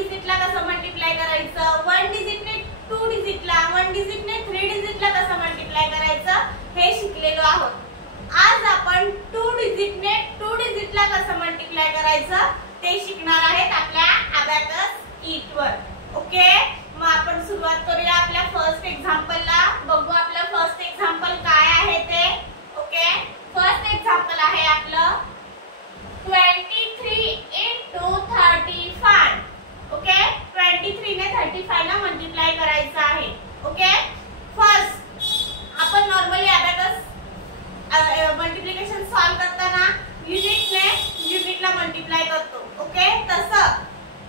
डिजिटला कसं मल्टिप्लाय करायचं, 1 डिजिटने 2 डिजिटला, 1 डिजिटने 3 डिजिटला कसं मल्टिप्लाय करायचं हे शिकलेलो आहोत. आज आपण 2 डिजिटने 2 डिजिटला कसं मल्टिप्लाय करायचं ते शिकणार आहेत आपल्या अबॅकस किट वर. ओके, मग आपण सुरुवात करूया आपल्या फर्स्ट एक्झाम्पलला. बघू आपलं फर्स्ट एक्झाम्पल काय आहे ते. ओके, फर्स्ट एक्झाम्पल आहे आपलं 23 into 35. ओके, 23 ने 35 ला मल्टिप्लाय करायचं आहे. ओके, फर्स्ट आपण नॉर्मली अबॅकस मल्टिप्लिकेशन सॉल्व करताना युनिटला मल्टिप्लाय करतो. ओके, तसं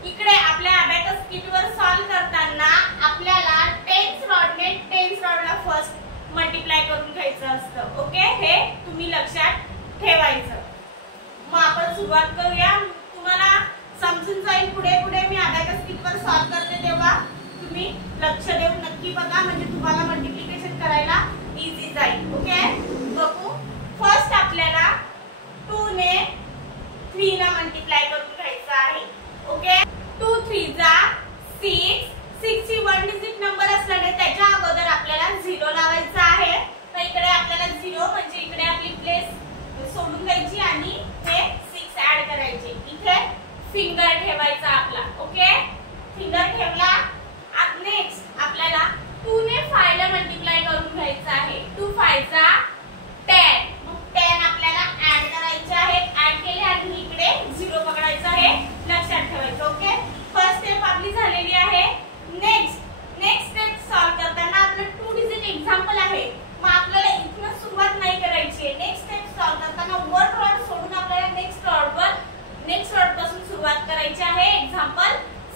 इकडे आपल्या अबॅकस किट वर सॉल्व करताना आपल्याला टेन्स रॉडने टेन्स रॉडला फर्स्ट मल्टिप्लाय करून घ्यायचं असतं. ओके, हे तुम्ही लक्षात ठेवायचं. मग आपण सुरुवात करूया. तुम्हाला समजून जाईल पुढे पुढे मी अबॅकस किट वर सॉल्व करते तेव्हा तुम्ही लक्ष देऊन नक्की बघा, म्हणजे तुम्हाला मल्टिप्लिकेशन करायला इझी जाईल. ओके, बघू. फर्स्ट आपल्याला 2 ने 3 ला मल्टिप्लाय करून घ्यायचं आहे. ओके, 2 3 जा 6. 6 ची 1 डिजिट नंबर असल्याने त्याच्या अगोदर आपल्याला 0 लावायचा आहे. तर इकडे आपल्याला 0 म्हणजे इकडे आपली प्लेस सोडून द्यायची आणि हे 6 ऍड करायचे. इथे फिंगर ठेवायचा आपला. ओके, फिंगर ठेवला. नेक्स्ट आपल्याला 2 ने 5 ला मल्टिप्लाय करून घ्यायचं आहे. 2 5 जा 10. मग 10 आपल्याला ऍड करायचे आहेत. ऍड केले आणि इकडे 0 पकडायचं आहे, लक्षात ठेवायचं. ओके, फर्स्ट स्टेप आपली झालेली आहे. नेक्स्ट स्टेप सॉल्व करताना आपलं 2 डिजिट एक्झाम्पल आहे. मग आपल्याला इथून सुरुवात नाही करायची आहे. नेक्स्ट स्टेप सॉल्व करताना वन रॉड सोडून आपल्याला नेक्स्ट रॉड पासून सुरुवात करायची आहे एक्झाम्पल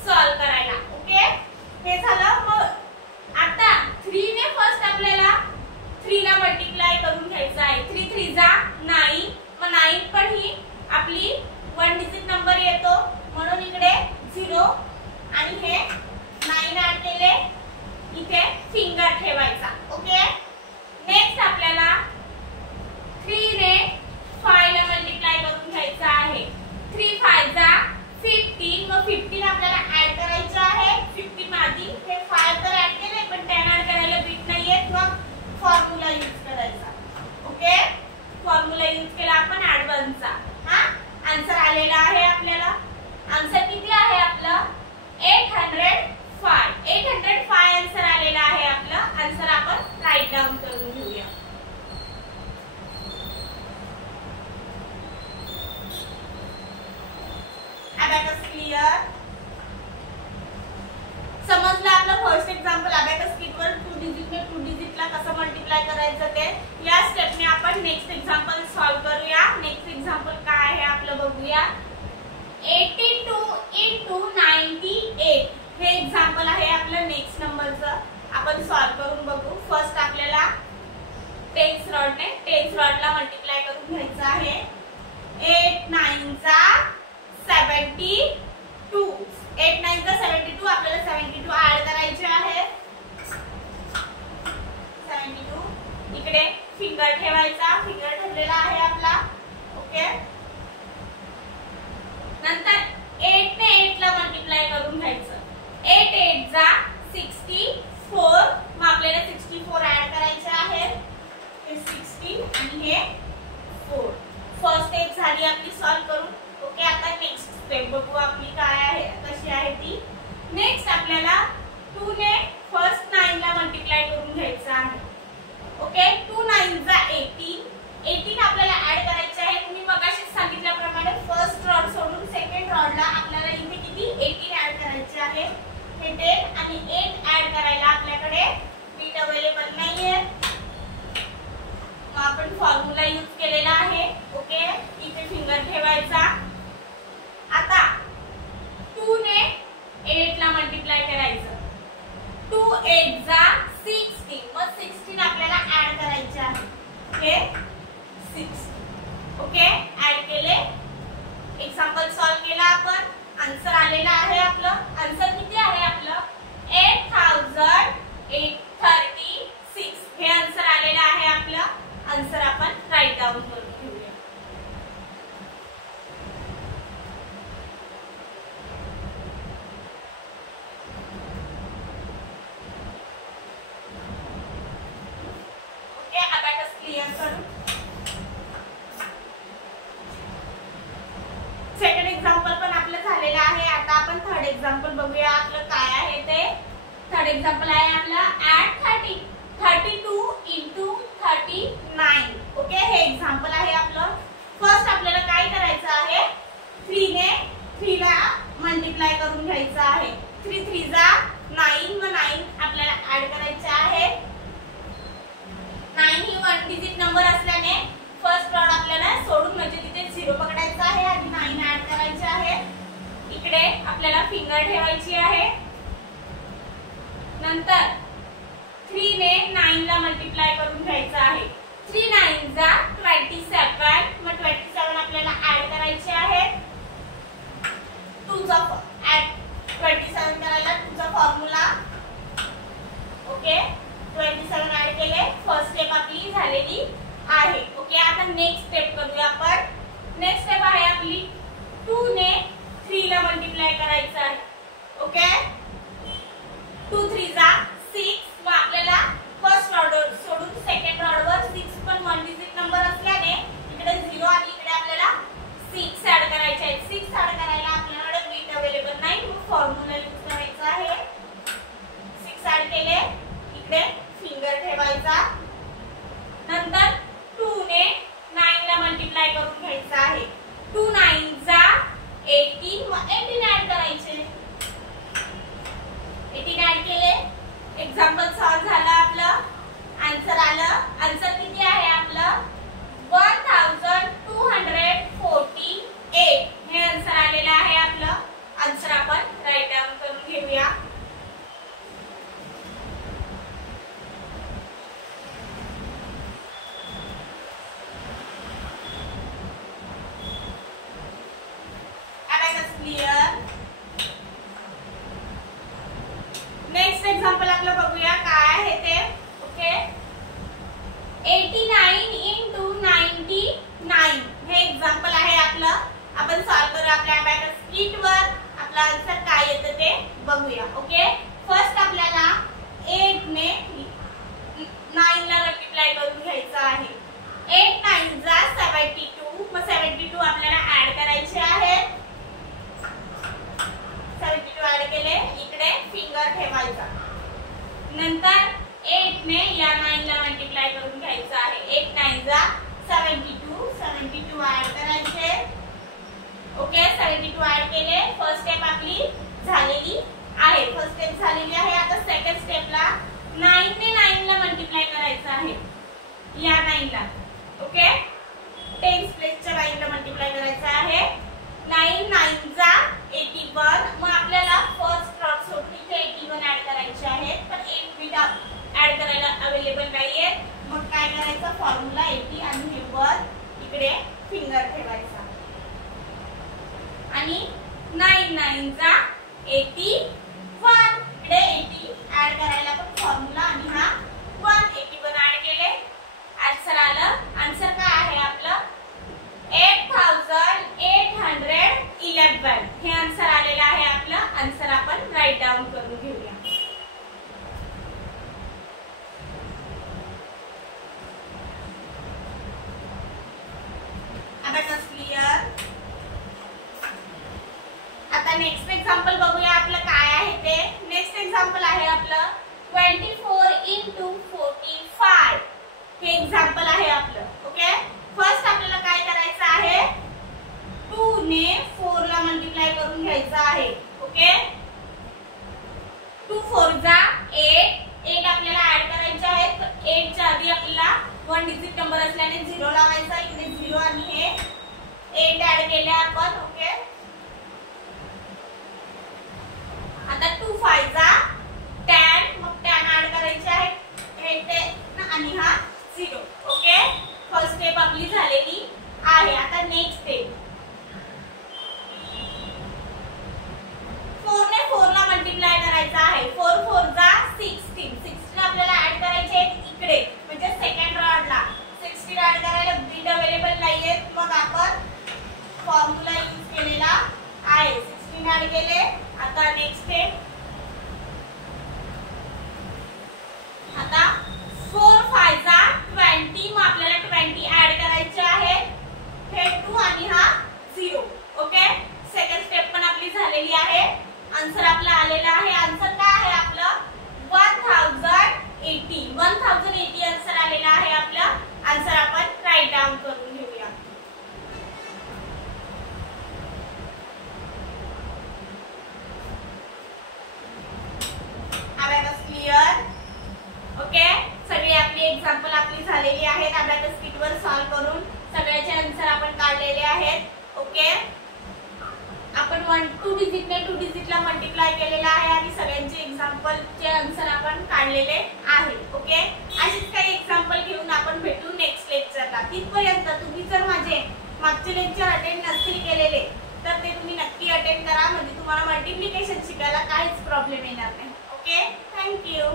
सॉल्व करायला. ओके, हे झालं. मग आता 3 ने फर्स्ट आपल्याला 3 ला मल्टिप्लाय करून घ्यायचं आहे. 3 3 जा 9. मग 9 पण ही आपली 1 डिजिट नंबर येतो म्हणून इकडे 0 आणि हे 9 ऍड केले. इथे फिंगर ठेवायचा. ओके, नेक्स्ट आपल्याला 3 ने 5 ला मल्टिप्लाय करून घ्यायचं आहे. 3 5 जा 15. मग 15 आपल्याला ऍड करायचं आहे. 15 आधी हे 5 तर ऍड केले पण 10 ऍड करायला बीट नाहीये किंवा फॉर्म्युला यूज करायचा. ओके, फॉर्म्युला यूज केला आपण ऍडव्हान्सचा. हा आन्सर आलेला आहे आपल्याला. आन्सर किती आहे आपलं 805. 805 आन्सर आलेला आहे आपलं. आन्सर आपण राईट डाऊन करून घेऊया. अबॅकस क्लिअर समजलं आपलं फर्स्ट एक्झाम्पल अबॅकस किट वर 2 डिजिटने 2 डिजिटला कसं मल्टिप्लाय करायचं ते. या स्टेपने आपण नेक्स्ट एक्झाम्पल सॉल्व करूया. नेक्स्ट एक्झाम्पल काय आहे आपलं बघूया. 82 into 98 हे एक्झाम्पल आहे आपलं नेक्स्ट नंबरचं. आपण सॉल्व करून बघू. फर्स्ट आपल्याला टेन्स रॉडला मल्टिप्लाय करून घ्यायचं आहे. 8 9 जा 72. 8 9 जा 72. आपल्याला 72 ऍड करायचे आहे. 72 इकडे फिंगर ठेवायचा. फिंगर ठेवलेला आहे आपला. ओके, नंतर 8 ने 8 ला मल्टिप्लाय करून घ्यायचं. 8 8 जा 64. मग आपल्याला 64 ऍड करायचे आहे. हे 60 आणि हे 4. फर्स्ट स्टेप झाली आपली सॉल्व करून. ओके, आता नेक्स्ट स्टेप बघू आपली काय आहे, कशी आहे ती. नेक्स्ट आपल्याला 2 ने फर्स्ट 9 ला मल्टिप्लाय करून घ्यायचं आहे. ओके, 2 9 जा 18. 18 आपल्याला ऍड करायचे आहे. तुम्ही मगाशीच सांगितल्याप्रमाणे फर्स्ट रॉड सोडून सेकंड रॉडला आपल्याला इथे किती 18 ऍड करायचे आहे. हे 10 आणि 8 ऍड करायला आपल्याकडे बीट अवेलेबल नाहीये. मग आपण फॉर्म्युला यूज केलेला आहे. ओके, इथे फिंगर ठेवायचा. आता 2 ने 8 ला मल्टिप्लाय करायचं. 2 8 जा 16. मग 16 आपल्याला ऍड करायचे आहे. हे 6. ओके, ऍड केले. एक्झाम्पल सॉल्व केला आपण. आन्सर आलेला आहे आपलं. आन्सर किती आहे आपलं 8036. हे आन्सर आलेलं आहे आपलं. आन्सर आपण राईट डाऊन करून घेऊया. क्लिअर करू. सेकंड एक्झाम्पल पण आपलं झालेलं आहे. आता आपण थर्ड एक्झाम्पल बघूया आपलं काय आहे ते. थर्ड एक्झाम्पल आहे आपलं ऍड 32 into 39. ओके, हे एक्झाम्पल आहे आपलं. फर्स्ट आपल्याला काय करायचं आहे, 3 ने 3 ला मल्टिप्लाय करून घ्यायचं आहे. 3 3 जा 9 व 9 आपल्याला ऍड करायचे आहे. 9 ही 1 डिजिट नंबर असल्याने फर्स्ट रॉड आपल्याला सोडून म्हणजे तिथे 0 पकडायचा आहे आणि 9 ऍड करायचे आहे. इकडे आपल्याला फिंगर ठेवायची आहे. नंतर 3 ने 9 ला मल्टिप्लाय करून घ्यायचं आहे. 3 9 जा 27. मग 27 आपल्याला ऍड करायचे आहे. 2 चा ऍड 27 करायला 2 चा फॉर्म्युला. ओके, 27 ऍड केले. फर्स्ट स्टेप आपली झालेली आहे. ओके, आता नेक्स्ट स्टेप करूया आपण. नेक्स्ट स्टेप आहे आपली 2 ने 3 ला मल्टिप्लाय करायचं आहे. ओके, 2 3 जा 6. मग आपल्याला फर्स्ट रॉड सोडून सेकंड रॉड वर 6 पण 1 डिजिट नंबर असल्याने इकडे 0 आणि इकडे आपल्याला 6 ऍड करायचे आहे. 6 ऍड करायला आपल्याकडे बिट अवेलेबल नाही, मग फॉर्म्युला यूज करायचा आहे. 6 ऍड केले, इकडे फिंगर ठेवायचा. नंतर 2 ने 9 ला मल्टिप्लाय करून घ्यायचा आहे. 2 9 जा 18. मग 18 ऍड करायचे. 18 ऍड केले. एक्झाम्पल सॉल्व झालं आपलं. आन्सर आलं. आन्सर किती आहे आपलं 1248. हे आन्सर आलेलं आहे आपलं. आन्सर आपण राईट डाऊन करून घेऊया. क्लिअर. नेक्स्ट एक्झाम्पल आपलं बघूया काय आहे ते. Okay, 89 into 99. हे एक्झाम्पल आहे आपलं. आपण सॉल्व करू आपल्या अबॅकस कीट वर. आपला आन्सर काय येतं ते बघूया. ओके, फर्स्ट आपल्याला 8 ने 9 ला मल्टिप्लाय करून घ्यायचं आहे. 8 9 जा 72. मग 72 आपल्याला ऍड करायचे आहे. 72 ऍड केले, इकडे फिंगर ठेवायचा. नंतर 8 ने या 9 ला मल्टिप्लाय करून घ्यायचं आहे. 8 9 जा 72. 72 ऍड करायचे. ओके, 72 ऍड केले. फर्स्ट स्टेप आपली झालेली आहे. फर्स्ट स्टेप झालेली आहे. आता सेकंड स्टेपला 9 ने 9 ला मल्टिप्लाय करायचं आहे. या 9 ला. ओके, 10 प्लेसच्या 9 ला मल्टिप्लाय करायचं आहे. 9 9 जा 81. मग आपल्याला फर्स्ट रॉड सोडून इथे 81 ऍड करायचे आहेत. पण 8 बिट ऍड करायला अवेलेबल नाहीये. मग काय करायचं, फॉर्म्युला 80 आणि हे वर इकडे फिंगर ठेवायचा. आणि 9 9 जा 81. इकडे 80 ऍड करायला पण फॉर्म्युला आणि हा 181 ऍड केले. आन्सर आलं. आन्सर काय आहे आपलं 8811. हे आन्सर आलेलं आहे आपलं. आन्सर आपण राईट डाऊन करून घेऊया. आता क्लिअर. आता नेक्स्ट एक्झाम्पल बघूया आपलं काय आहे ते. नेक्स्ट एक्झाम्पल आहे आपलं 24 into 45. हे एक्झाम्पल आहे आपलं. ओके, फर्स्ट आपल्याला काय करायचं आहे, 2 ने 4 ला मल्टिप्लाय करून घ्यायचं आहे. ओके, 2 4 जा 8. 8 आपल्याला ऍड करायचे आहेत. 8 च्या आधी आपल्याला 1 डिजिट नंबर असल्याने 0 लावायचा. इकडे 0 आणि हे 8 ऍड केले आपण. ओके, आता 2 5 जा 10. मग 10 ऍड करायचे आहेत. 8 आणि हा 0. ओके, फर्स्ट स्टेप आपली झालेली आहे. आता नेक्स्ट स्टेप 4 ने 4 ला मल्टिप्लाय करायचा आहे. 4 4 जा 16. 16 आपल्याला ऍड करायचे आहेत इकडे म्हणजे सेकंड रॉडला. 16 ऍड करायला बिट अवेलेबल नाहीये. मग आपण फॉर्म्युला यूज केलेला आहे. 16 ऍड केले. आता नेक्स्ट स्टेप. आता 4 5 जा 20. मग आपल्याला 20 ऍड करायचे आहे, हे 2 आणि हा 0. ओके, सेकंड स्टेप पण आपली झालेली आहे. आन्सर आपला आलेला आहे. आन्सर काय आहे आपलं 1080 आन्सर आलेला आहे आपलं. आन्सर आपण राईट डाऊन करून घेऊया. Abacus clear. ओके, सगळी आपली एक्झाम्पल आपली झालेली आहेत. अबॅकस कीट वर सॉल्व करून सगळ्याचे आन्सर आपण काढलेले आहेत. ओके, आपण 2 डिजिटने 2 डिजिटला मल्टिप्लाय केलेला आहे आणि सगळ्यांचे एक्झाम्पलचे आन्सर आपण काढलेले आहेत. ओके, अशीच काही एक्झाम्पल घेऊन आपण भेटू नेक्स्ट लेक्चरला. तिथपर्यंत तुम्ही जर माझे मागचे लेक्चर अटेंड नसतील केलेले तर ते तुम्ही नक्की अटेंड करा, म्हणजे तुम्हाला मल्टिप्लिकेशन शिकायला काहीच प्रॉब्लेम येणार नाही. Okay, thank you.